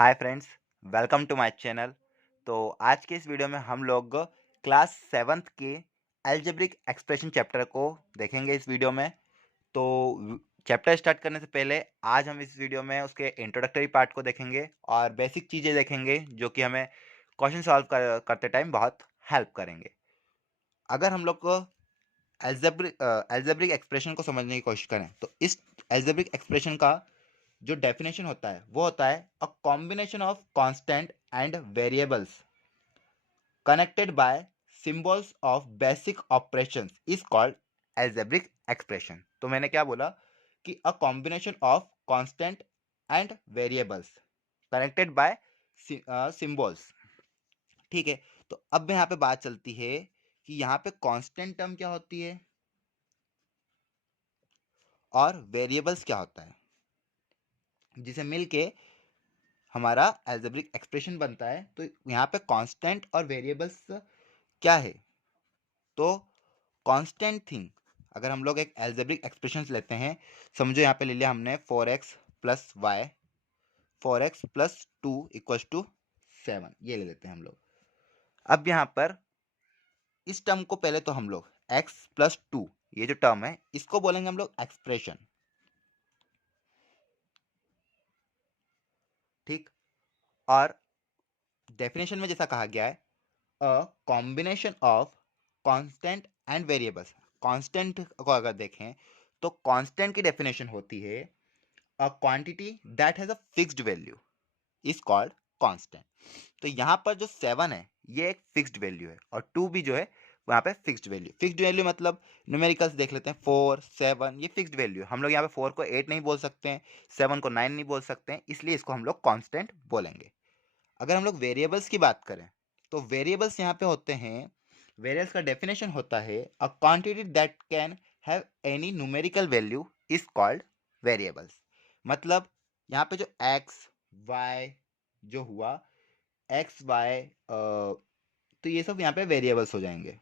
Hi friends, welcome to my channel. तो आज के इस वीडियो में हम लोग क्लास सेवन्थ के एल्जेब्रिक एक्सप्रेशन चैप्टर को देखेंगे इस वीडियो में। तो चैप्टर स्टार्ट करने से पहले आज हम इस वीडियो में उसके इंट्रोडक्टरी पार्ट को देखेंगे और बेसिक चीज़ें देखेंगे जो कि हमें क्वेश्चन सॉल्व करते टाइम बहुत हेल्प करेंगे। अगर हम लोग को एल्जेब्रिक एक्सप्रेशन को समझने की कोशिश करें तो इस एल्जेब्रिक एक्सप्रेशन का जो डेफिनेशन होता है वो होता है a combination of constant and variables connected by symbols of basic operations is called algebraic expression. तो मैंने क्या बोला कि a combination of constant and variables connected by symbols. ठीक है, तो अब यहाँ पे बात चलती है कि यहाँ पे कांस्टेंट टर्म क्या होती है और वेरिएबल्स क्या होता है, जिसे मिलके हमारा एल्जेब्रिक एक्सप्रेशन बनता है। तो यहाँ पे कांस्टेंट और वेरिएबल्स क्या है, तो कांस्टेंट थिंग अगर हम लोग एक एल्जेब्रिक एक्सप्रेशन लेते हैं, समझो यहाँ पे ले लिया हमने 4x plus y, 4x plus 2 equals to 7, ये ले लेते हैं हम लोग। अब यहाँ पर इस टर्म को पहले तो हम लोग x प्लस 2, ये जो टर्म है इसको बोलेंगे हम लोग एक्सप्रेशन। ठीक, और डेफिनेशन में जैसा कहा गया है a combination of constant and variables. Constant को अगर देखें तो कांस्टेंट की डेफिनेशन होती है a quantity that has a fixed value is called constant. तो यहाँ पर जो 7 है ये एक फिक्स्ड वैल्यू है और 2 भी जो है वहाँ पे फिक्स्ड वैल्यू मतलब न्यूमेरिकल्स देख लेते हैं, 4 7 ये फिक्स्ड वैल्यू है। हम लोग यहाँ पे 4 को 8 नहीं बोल सकते हैं, 7 को 9 नहीं बोल सकते हैं, इसलिए इसको हम लोग कांस्टेंट बोलेंगे। अगर हम लोग वेरिएबल्स की बात करें तो वेरिएबल्स यहाँ पे होते हैं, वेरिएबल्स का डेफिनेशन होता है a quantity that can have any numerical value is called variables. मतलब यहाँ पे जो एक्स वाई जो हुआ, एक्स वाई तो ये सब यहाँ पे वेरिएबल्स हो जाएंगे,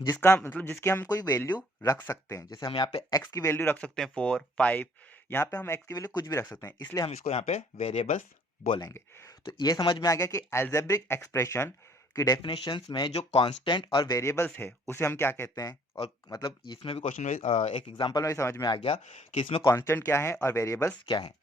जिसका मतलब जिसकी हम कोई वैल्यू रख सकते हैं। जैसे हम यहाँ पे x की वैल्यू रख सकते हैं 4 5, यहाँ पे हम x की वैल्यू कुछ भी रख सकते हैं, इसलिए हम इसको यहाँ पे वेरिएबल्स बोलेंगे। तो ये समझ में आ गया कि एल्जेब्रिक एक्सप्रेशन की डेफिनेशंस में जो कांस्टेंट और वेरिएबल्स है उसे हम क्या कहते हैं। और मतलब इसमें भी क्वेश्चन में एक एग्जांपल में भी समझ में आ गया कि इसमें कांस्टेंट क्या है और वेरिएबल्स क्या है।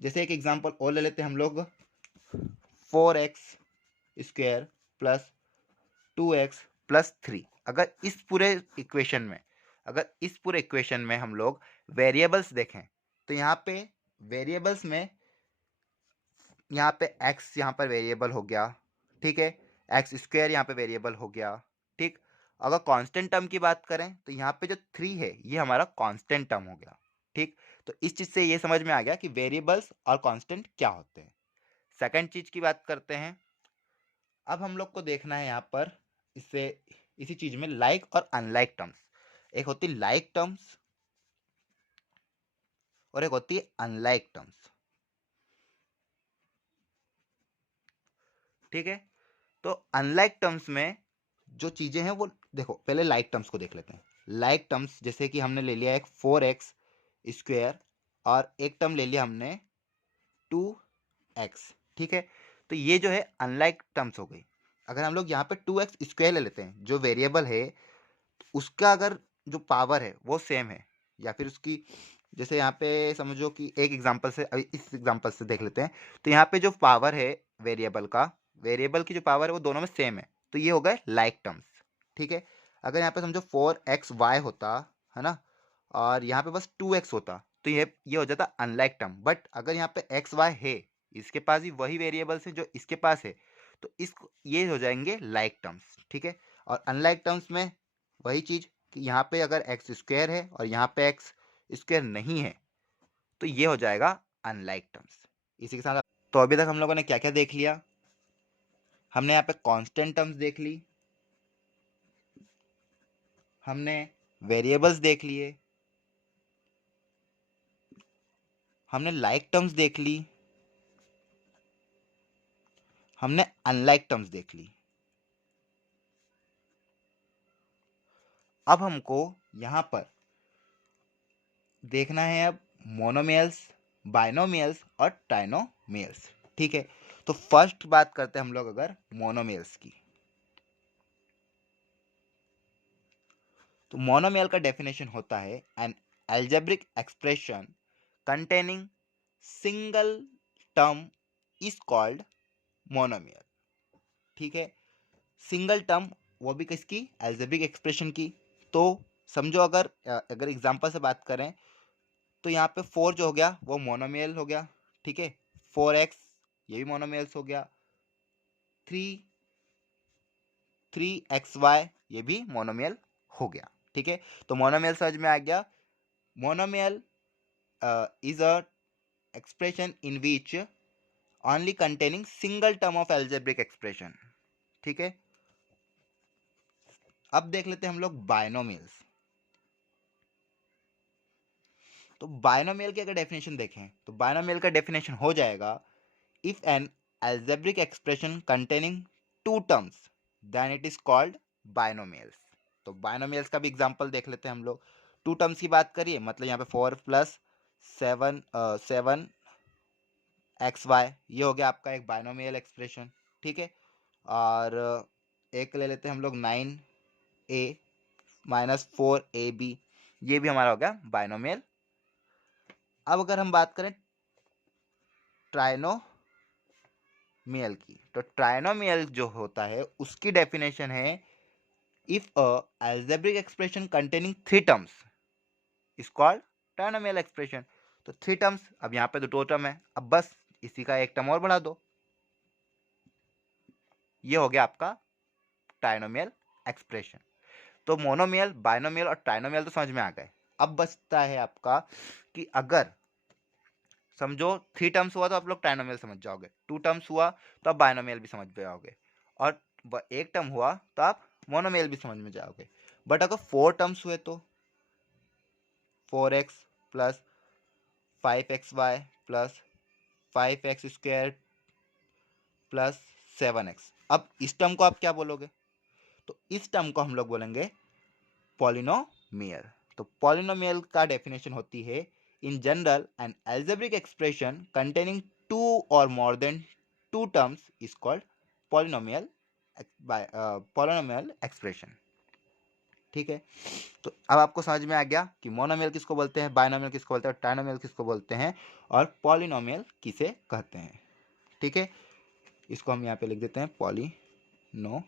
जैसे एक एग्जांपल और ले लेते हैं हम लोग, 4x² प्लस 2x प्लस 3। अगर इस पूरे इक्वेशन में हम लोग वेरिएबल्स देखें तो यहाँ पे वेरिएबल्स में यहाँ पे x यहाँ पर वेरिएबल हो गया, ठीक है, x² यहाँ पे वेरिएबल हो गया। ठीक, अगर कांस्टेंट टर्म की बात करें तो यहाँ पे जो 3 है ये हमारा कांस्टेंट टर्म हो गया। ठीक, तो इस चीज से ये समझ में आ गया कि वेरिएबल्स और कांस्टेंट क्या होते हैं। सेकंड चीज की बात करते हैं। अब हम लोग को देखना है यहाँ पर इससे इसी चीज में लाइक और अनलाइक टर्म्स। एक होती है लाइक टर्म्स और एक होती है अनलाइक टर्म्स। ठीक है, तो अनलाइक टर्म्स में जो चीजें हैं वो देखो, पहले लाइक टर्म्स को देख लेते हैं। लाइक टर्म्स जैसे कि हमने ले लिया एक 4x² और एक टर्म ले लिया हमने 2x। ठीक है, तो ये जो है अनलाइक टर्म्स हो गई। अगर हम लोग यहाँ पे 2x² ले लेते हैं जो वेरिएबल है, उसका अगर जो पावर है वो सेम है या फिर उसकी, जैसे यहाँ पे समझो कि एक एग्जांपल से, अभी इस एग्जांपल से देख लेते हैं। तो यहाँ पे जो पावर है वेरिएबल का, वेरिएबल की जो पावर है वो दोनों में सेम है, तो ये हो गए लाइक टर्म्स। ठीक है, अगर यहाँ पे समझो 4xy होता है ना और यहाँ पे बस 2x होता तो ये हो जाता अनलाइक टर्म। बट अगर यहाँ पे xy है, इसके पास भी वही वेरिएबल्स है जो इसके पास है, तो इस ये हो जाएंगे लाइक टर्म्स। ठीक है, और अनलाइक टर्म्स में वही चीज कि यहाँ पे अगर x² है और यहाँ पे x² नहीं है तो ये हो जाएगा अनलाइक टर्म्स। इसी के साथ तो अभी तक हम लोगों ने क्या क्या देख लिया, हमने यहाँ पे कांस्टेंट टर्म्स देख ली, हमने वेरिएबल्स देख लिए, हमने लाइक टर्म्स देख ली, हमने अनलाइक टर्म्स देख ली। अब हमको यहाँ पर देखना है अब मोनोमियल्स, बाइनोमियल्स और ट्राइनोमियल्स। ठीक है, तो फर्स्ट बात करते हैं हम लोग अगर मोनोमेल्स की, तो मोनोमेल का डेफिनेशन होता है an algebraic expression containing single term is called monomial. ठीक है, सिंगल टर्म, वो भी किसकी, एल्जेब्रिक एक्सप्रेशन की। तो समझो अगर एग्जांपल से बात करें तो यहाँ पे 4 जो हो गया वो मोनोमेल हो गया। ठीक है, 4x ये भी मोनोमेल्स हो गया, 3xy ये भी मोनोमेल हो गया। ठीक है, तो मोनोमेल समझ में आ गया। Monomial is a expression in which only containing single term of algebraic expression. ठीक है, अब देख लेते हैं हम लोग बायनोमियल्स। तो बायनोमियल की अगर डेफिनेशन देखें तो बायनोमियल का डेफिनेशन हो जाएगा, if an algebraic expression containing two terms then it is called binomials। तो बायनोमियल्स का भी एग्जांपल देख लेते हैं हम लोग। टू टर्म्स की बात करिए, मतलब यहाँ पे 4 प्लस 7xy ये हो गया आपका एक बायनोमियल एक्सप्रेशन। ठीक है, और एक ले लेते हैं हम लोग 9a माइनस 4ab, ये भी हमारा हो गया बायनोमियल। अब अगर हम बात करें ट्राइनोमियल की, तो ट्राइनोमियल जो होता है उसकी डेफिनेशन है, if a algebraic expression containing three terms is called trinomial expression। तो 3 टर्म्स, अब यहाँ पे तो 2 टर्म है, अब बस इसी का एक टर्म और बढ़ा दो, ये हो गया आपका ट्राइनोमियल एक्सप्रेशन। तो मोनोमियल, बायनोमियल और ट्राइनोमियल तो समझ में आ गए। अब बचता है आपका कि अगर समझो 3 टर्म्स हुआ तो आप लोग ट्राइनोमियल समझ जाओगे, 2 टर्म्स हुआ तो आप बायनोमियल भी समझ जाओगे, और एक टर्म हुआ तो आप मोनोमियल भी समझ में जाओगे। बट अगर 4 टर्म्स हुए तो 4x plus 5xy plus 5x square plus 7x, अब इस टर्म को आप क्या बोलोगे, तो इस टर्म को हम लोग बोलेंगे पॉलिनोमियल। तो पॉलिनोमियल का डेफिनेशन होती है, in general N algebraic expression containing 2 और more than 2 terms is called polynomial expression. ठीक है, तो अब आपको समझ में आ गया कि मोनोमियल किसको बोलते हैं, बायनोमियल किसको बोलते हैं, ट्राइनोमियल किसको बोलते हैं, और पॉलिनोमियल किसे कहते हैं। ठीक है, इसको हम यहाँ पे लिख देते हैं पॉलिनोमियल।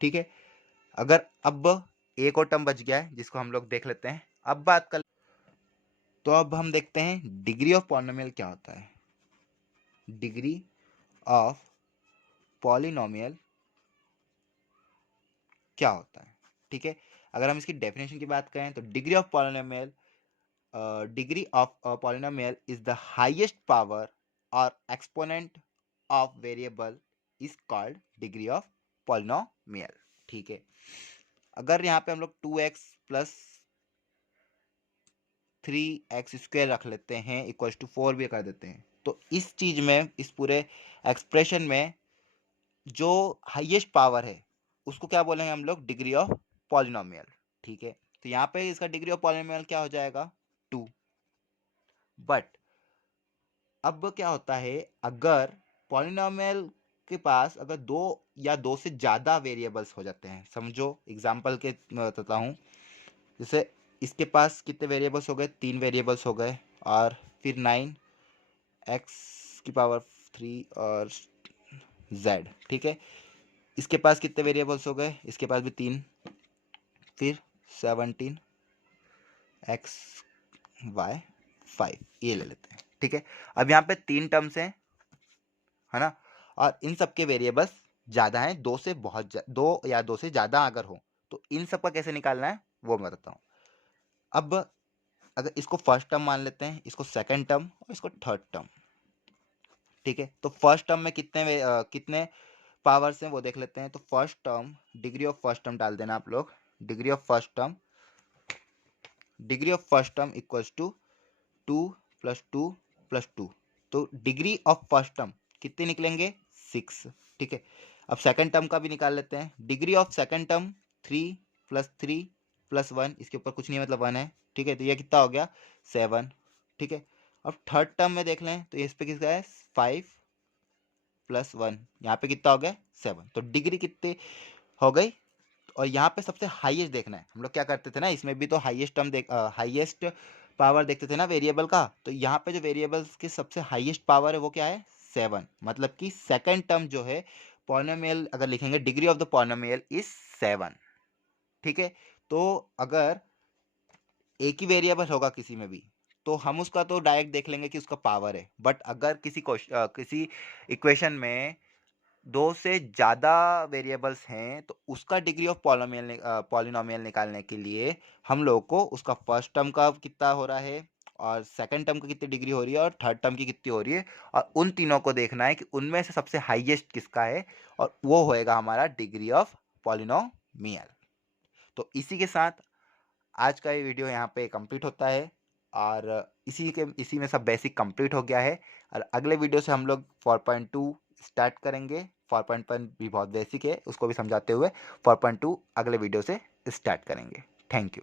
ठीक है, अगर अब एक और टर्म बच गया है जिसको हम लोग देख लेते हैं। अब बात कर, तो अब हम देखते हैं डिग्री ऑफ पॉलिनोमियल क्या होता है। डिग्री ऑफ पॉलिनोमियल क्या होता है। ठीक है, अगर हम इसकी डेफिनेशन की बात करें तो degree of polynomial, degree of a polynomial is the highest power or exponent of variable is called degree of polynomial। ठीक है, अगर यहाँ पे हम लोग 2x प्लस 3x स्क्वायर रख लेते हैं इक्वल टू 4 भी कर देते हैं, तो इस चीज में, इस पूरे एक्सप्रेशन में जो हाईएस्ट पावर है उसको क्या बोलेंगे हम लोग, डिग्री ऑफ पॉलिनोमियल। ठीक है, तो यहाँ पे इसका डिग्री ऑफ पॉलिनोमियल क्या हो जाएगा, 2। बट अब क्या होता है, अगर पॉलिनोमियल के पास अगर 2 या 2 से ज़्यादा वेरिएबल्स हो जाते हैं, समझो एग्जांपल के मैं बताता हूँ, जैसे इसके पास कितने वेरिएबल्स हो गए, 3 वेरिएबल्स हो गए, और फिर 9x⁻³ और z। ठीक है, इसके पास कितने वेरिएबल्स हो गए, इसके पास भी 3, फिर 17xy5 ये ले लेते हैं। ठीक है, अब यहाँ पे 3 टर्म्स हैं, है ना, और इन सब के वेरिएबल्स ज़्यादा हैं, 2 से बहुत 2 या 2 से ज़्यादा अगर हो तो इन सब का कैसे निकालना है वो मैं बताता हूँ। अब अगर इसको फर्स्ट टर्म मान लेते हैं, इसको सेकंड टर्म और इसको थर्ड टर्म। ठीक है, तो फर्स्ट टर्म में कितने पावर्स हैं वो देख लेते हैं। तो first term, degree of first term डाल देना आप लोग, degree of first term equals to 2 + 2 + 2। तो डिग्री ऑफ फर्स्ट टर्म कितने निकलेंगे, 6। ठीक है, अब सेकंड टर्म का भी निकाल लेते हैं। डिग्री ऑफ सेकंड टर्म 3 + 3 + 1, इसके ऊपर कुछ नहीं मतलब 1 है। ठीक है, तो ये कितना हो गया, 7। ठीक है, अब थर्ड टर्म में देख लें तो इस पे किसका है 5 + 1, यहाँ पे कितना हो गया 7, तो डिग्री कितनी हो गई। और यहाँ पे सबसे हाईएस्ट देखना है, हम लोग क्या करते थे ना, इसमें भी तो हाईएस्ट टर्म हाईएस्ट पावर देखते थे ना वेरिएबल का, तो यहाँ पे जो वेरिएबल्स की सबसे हाईएस्ट पावर है वो क्या है 7, मतलब कि सेकंड टर्म जो है पॉलिनोमियल अगर लिखेंगे degree of the polynomial is 7। ठीक है, तो अगर एक ही वेरिएबल होगा किसी में भी तो हम उसका तो डायरेक्ट देख लेंगे कि उसका पावर है, बट अगर किसी इक्वेशन में दो से ज़्यादा वेरिएबल्स हैं तो उसका डिग्री ऑफ पॉलिनोमियल निकालने के लिए हम लोग को उसका फर्स्ट टर्म का कितना हो रहा है और सेकंड टर्म की कितनी डिग्री हो रही है और थर्ड टर्म की कितनी हो रही है, और उन तीनों को देखना है कि उनमें से सबसे हाईएस्ट किसका है, और वो होएगा हमारा डिग्री ऑफ पॉलिनोमियल। तो इसी के साथ आज का ये वीडियो यहाँ पे कंप्लीट होता है, और इसी में सब बेसिक कंप्लीट हो गया है। और अगले वीडियो से हम लोग 4.2 स्टार्ट करेंगे। 4.1 भी बहुत बेसिक है, उसको भी समझाते हुए 4.2 अगले वीडियो से स्टार्ट करेंगे। Thank you.